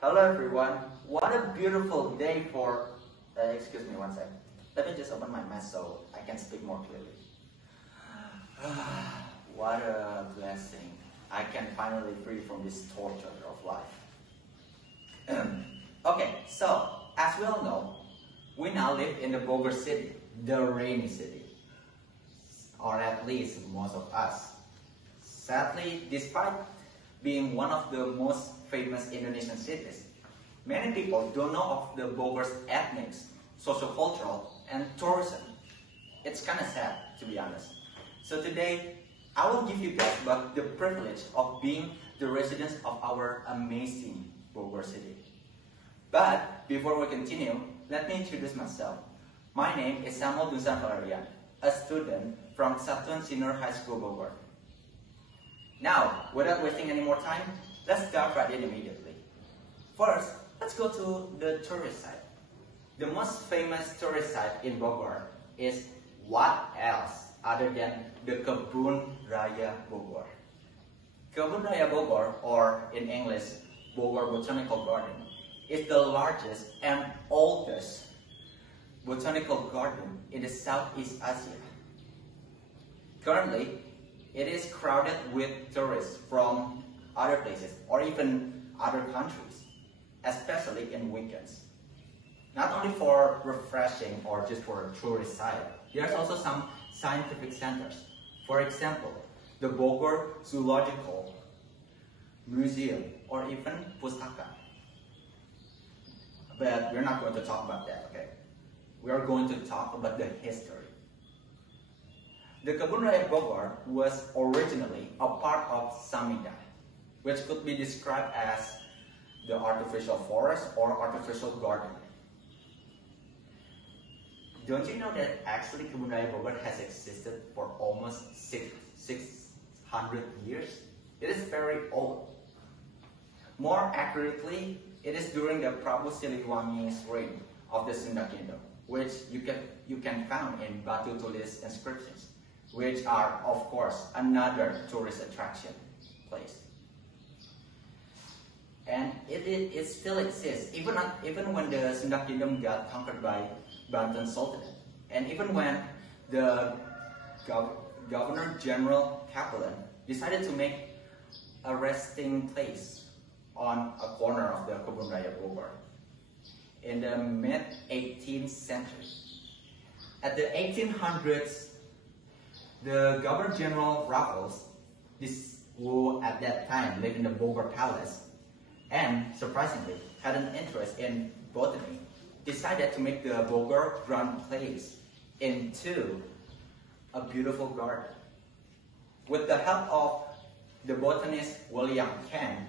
Hello everyone. What a beautiful day for... excuse me one second. Let me just open my mask so I can speak more clearly. What a blessing. I can finally free from this torture of life. Okay, so as we all know, we now live in the Bogor city, the rainy city. Or at least most of us. Sadly, despite being one of the most famous Indonesian cities, many people don't know of the Bogor's ethnic, sociocultural, and tourism. It's kind of sad, to be honest. So today, I will give you guys the privilege of being the residents of our amazing Bogor city. But before we continue, let me introduce myself. My name is Samuel Dunsan Valerian, a student from Satuan Senior High School Bogor. Now, without wasting any more time, let's dive right in immediately. First, let's go to the tourist site. The most famous tourist site in Bogor is what else other than the Kebun Raya Bogor. Kebun Raya Bogor, or in English, Bogor Botanical Garden, is the largest and oldest botanical garden in the Southeast Asia. Currently, it is crowded with tourists from other places or even other countries, especially in weekends. Not only for refreshing or just for a tourist site, there's also some scientific centers. For example, the Bogor Zoological Museum or even Pustaka. But we're not going to talk about that, okay? We are going to talk about the history. The Kebun Raya Bogor was originally a part of Samida, which could be described as the artificial forest or artificial garden. Don't you know that actually Kebun Raya Bogor has existed for almost 600 years? It is very old. More accurately, it is during the Prabu Siliwangi's reign of the Sunda Kingdom, which you can find in Batu Tulis inscriptions, which are, of course, another tourist attraction place. And it still exists, even when the Sunda Kingdom got conquered by Banten Sultanate, and even when the Governor General Kaplan decided to make a resting place on a corner of the Kebun Raya Bogor in the mid-18th century. At the 1800s, the Governor General Raffles, who at that time lived in the Bogor Palace, and surprisingly had an interest in botany, decided to make the Bogor Grand Place into a beautiful garden. With the help of the botanist William Kent,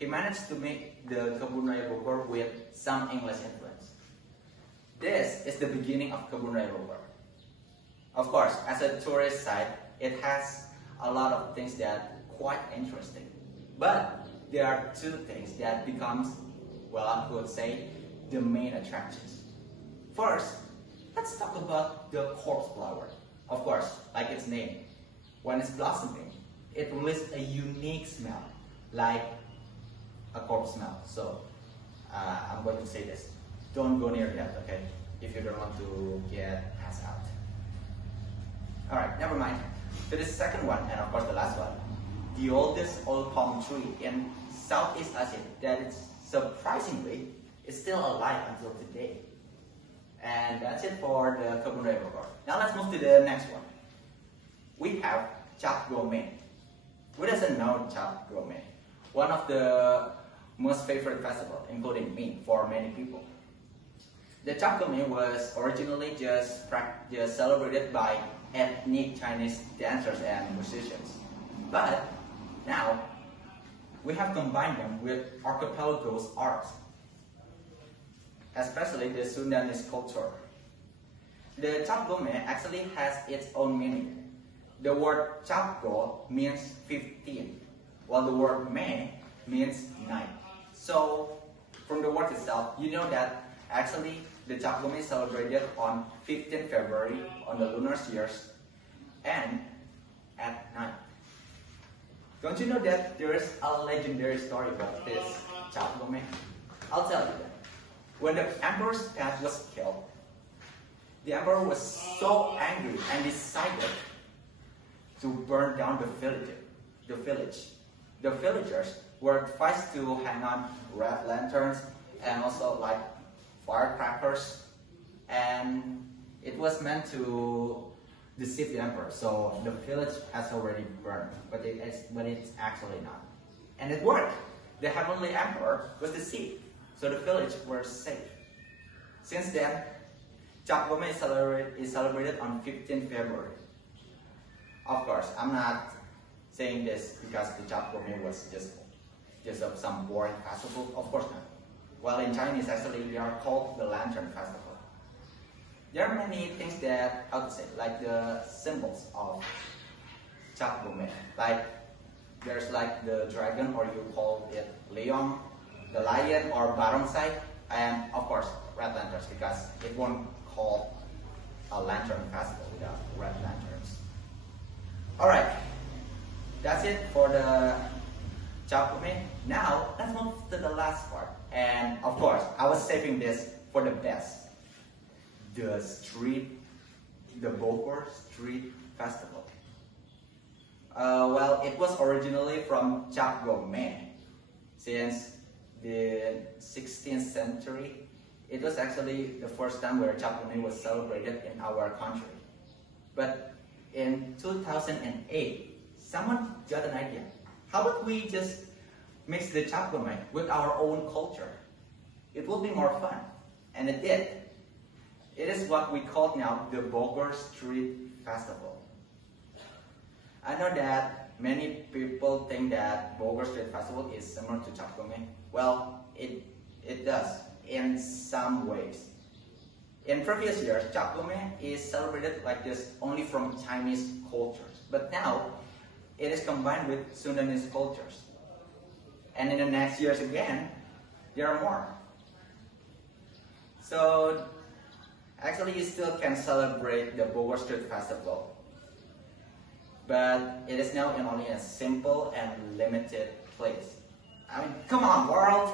he managed to make the Kebun Raya Bogor with some English influence. This is the beginning of Kebun Raya Bogor. Of course, as a tourist site, it has a lot of things that are quite interesting. But there are two things that becomes, well, I could say, the main attractions. First, let's talk about the corpse flower. Of course, like its name, when it's blossoming, it releases a unique smell, like a corpse smell. So, I'm going to say this. Don't go near that, okay? If you don't want to get passed out. Alright, never mind. To the second one, and of course the last one. The oldest old palm tree in Southeast Asia that is surprisingly is still alive until today. And that's it for the Kebun Raya Bogor. Now let's move to the next one. We have Cap Gomeh. Who doesn't know Cap Gomeh? One of the most favorite festival, including me, for many people. The Cap Gomeh was originally just celebrated by ethnic Chinese dancers and musicians. But now, we have combined them with archipelago's arts, especially the Sundanese culture. The Cap Gomeh actually has its own meaning. The word Capgo means 15, while the word Me means 9. So, from the word itself, you know that actually the Cap Gomeh is celebrated on 15 February on the lunar years and at night. Don't you know that there is a legendary story about this Cap Gomeh? I'll tell you that. When the emperor's dad was killed, the emperor was so angry and decided to burn down the village. The villagers were advised to hang on red lanterns and also like firecrackers, and it was meant to deceive the emperor. So the village has already burned, but it's actually not. And it worked. The heavenly emperor was deceived, so the village were safe. Since then, Cap Gome is celebrated on 15th February. Of course, I'm not saying this because the Cap Gome was just some boring festival. Of course not. Well, in Chinese, actually, they are called the Lantern Festival. There are many things that, how to say, like the symbols of Cap Gome. Like, there's like the dragon, or you call it Leon, the lion, or Barongsai, and of course, red lanterns, because it won't call a lantern festival without red lanterns. Alright, that's it for the Cap Gome. Now, let's move to the last part. And of course, I was saving this for the best. The Bogor Street Festival. Well, it was originally from Cap Gome. Since the 16th century, it was actually the first time where Cap Gome was celebrated in our country. But in 2008, someone got an idea. How about we just mix the Cap Gome with our own culture? It would be more fun. And it did. It is what we call now the Bogor Street Festival. I know that many people think that Bogor Street Festival is similar to Cap Gome. Well, it does in some ways. In previous years, Cap Gome is celebrated like this only from Chinese cultures. But now, it is combined with Sundanese cultures. And in the next years again, there are more. So, actually you still can celebrate the Bogor Street Festival. But it is now in only a simple and limited place. I mean, come on world!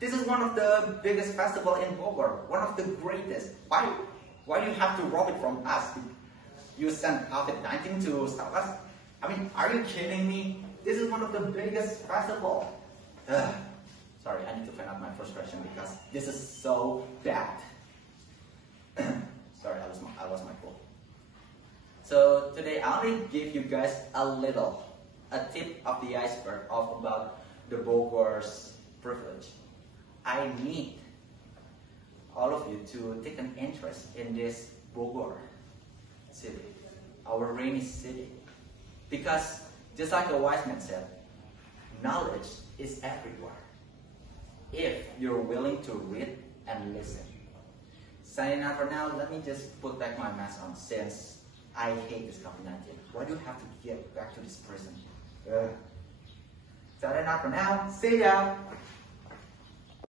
This is one of the biggest festivals in Bogor, one of the greatest. Why do you have to rob it from us? You sent COVID-19 to stop us? I mean, are you kidding me? This is one of the biggest festivals. Sorry, I need to find out my frustration because this is so bad. Sorry, I lost my cool. So today I only give you guys a tip of the iceberg about the Bogor's privilege. I need all of you to take an interest in this Bogor city, our rainy city. Because just like the wise man said, knowledge is everywhere if you're willing to read and listen. Signing out for now, let me just put back my mask on since I hate this COVID-19. Why do you have to get back to this prison? Signing out for now, see ya!